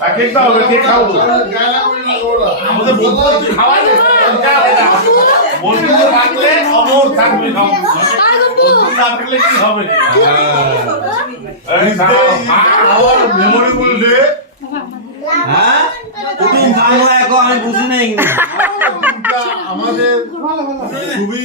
না কেক খাব আমাদের বন্ধু খাওয়াই বন্ধু থাকলে অমর থাকবে খাব না থাকলে কি হবে আওয়ার মেমোরেবল ডে হ্যাঁ কুটুম বাংলা এখন? আমি বুঝি নাই আমাদের খুবই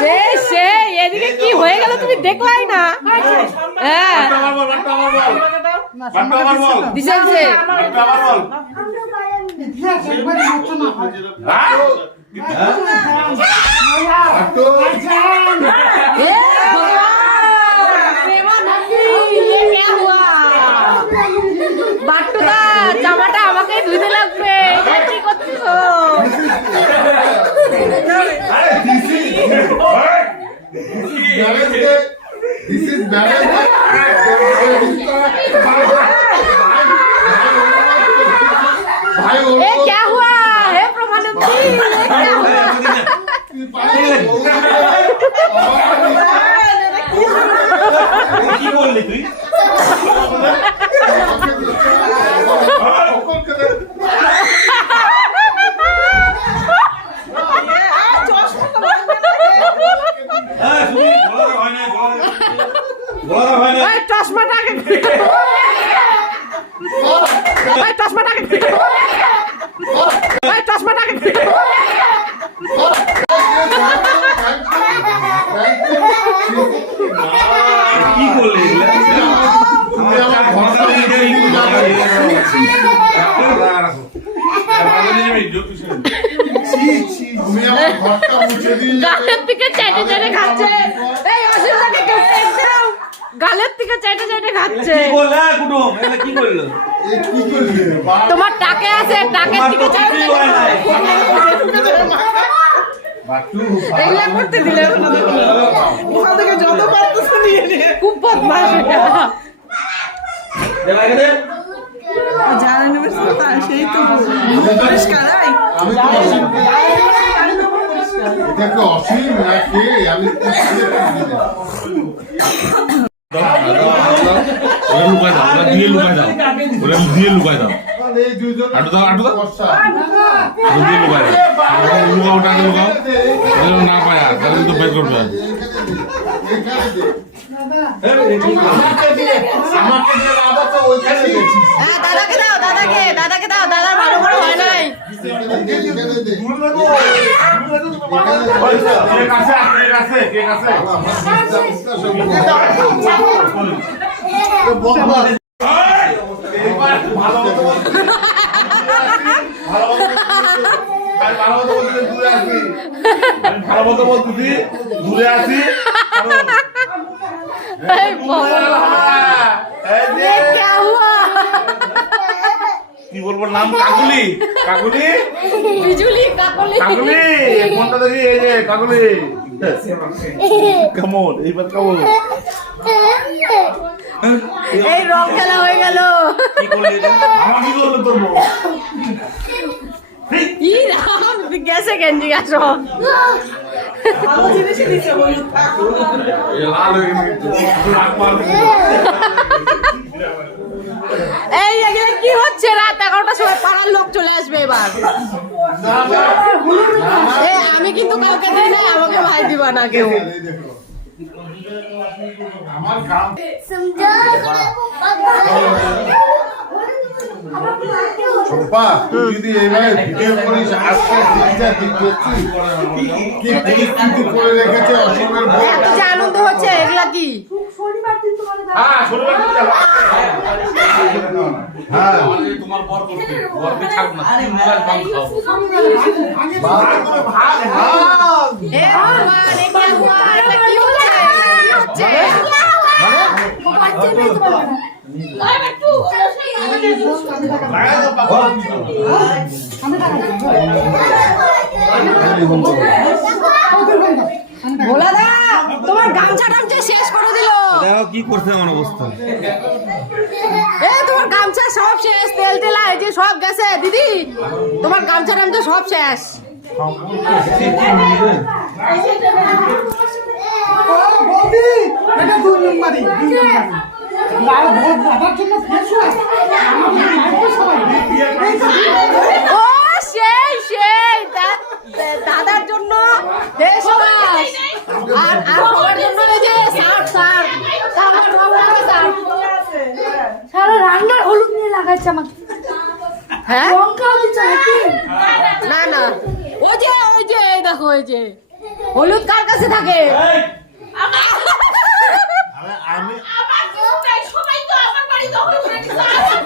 সেই সেই এদিকে কি হয়ে গেল তুমি দেখলাই না হ্যাঁ বাট্টুদা জামাটা আমাকে ধুইতে লাগবে এটা কি করছিস Balance Day. This is Balance Day. भाई ए वो क्या हुआ हे प्रमानंदी ये क्या हुआ কি বললি তুই হয় না এই চশমাটাকে এই চশমাটাকে কি করলি গালের দিকে চেটে চেটে খাচ্ছে। এই অসুবিধাকে কেউ দাও। গালের দিকে চেটে চেটে খাচ্ছে। কি বললা কুটুম? এটা কি করল এ কি করলি বাপ তোমার টাকে আছে টাকের দিকে চেটে কি চেটে হয় না বাটু এগুলা করতে দিলে ওখান থেকে যত পারতেছে নিয়ে নিয়ে। খুব বদমাশ এটা। তার সেই তো পরিষ্কার আমি তো অসীম এটা না আমি ওরা লুকায় দাও ওরা দিয়ে লুকায় দাও ওরা দিয়ে লুকায় দাও আটু দাও, আটু দাও। ওরা দিয়ে লুকায় দাও ওরা লুকাও না পায় আর তাহলে কিন্তু বের করবে হ্যাঁ দাদাকে দাও দাদাকে দাদাকে দাও দাদার ভালো করে হয় নাই। ভালো মতো বল। ভালো মতো বল। ভালো মতো বলতেছি, দূরে আছি কি বলব নাম কাকুলি। কাকুলি? বিজুলি কাকলি। কাকুলি ফোনটা দেখি এই যে কাকুলি। কেমন এইবার কেমন এই রং খেলা হয়ে গেল। কি করলি আমার কি করল তোর? ই রাম? গেছে গেঞ্জি গা এই কি হচ্ছে? রাত এগারোটার সময় পাড়ার লোক চলে আসবে এবার। আমি কিন্তু কাউকে দিই না আমাকে ভাই দিবা না কেউ। আমার কাম চম্পা তুই যদি এইভাবে ভিডিও করিস আজকে দিনটা করছিস কি পরিস্থিতি করে রেখেছে অসমের এত যে আনন্দ হচ্ছে এগুলা কি? হ্যাঁ শনিবার দিন হ্যাঁ। তোমার বর করতে বরকে ছাড়ব না তিন মোবাইল কম খাও বাবা তুমি ভাগ ভাগ। এ ভগবান, এ কি ভগবান, এটা কি হচ্ছে? কি হচ্ছে? ভোলা দা, তোমার গামছা টামছা শেষ করে দিল। দেখো কি করছে আমার অবস্থা। এ তোমার গামছা সব শেষ তেল তেলা এই যে সব গেছে দিদি। তোমার গামছা টামছা সব শেষ। বৌদি, এটা দুই নম্বরই, দুই নম্বরই। লাল ভোট দাদার জন্য ফেস ওয়াশ। আমাদের লাগবে সবাই। ও সেই সেই দাদার জন্য আর আর সবার জন্য এই যে সারা রান্নার হলুদ নিয়ে লাগাচ্ছে আমাকে। হ্যাঁ? লঙ্কাও দিচ্ছে না না। ওই যে ওই যে এই দেখো ওই যে। হলুদ কার কাছে থাকে? আমি 会你来呀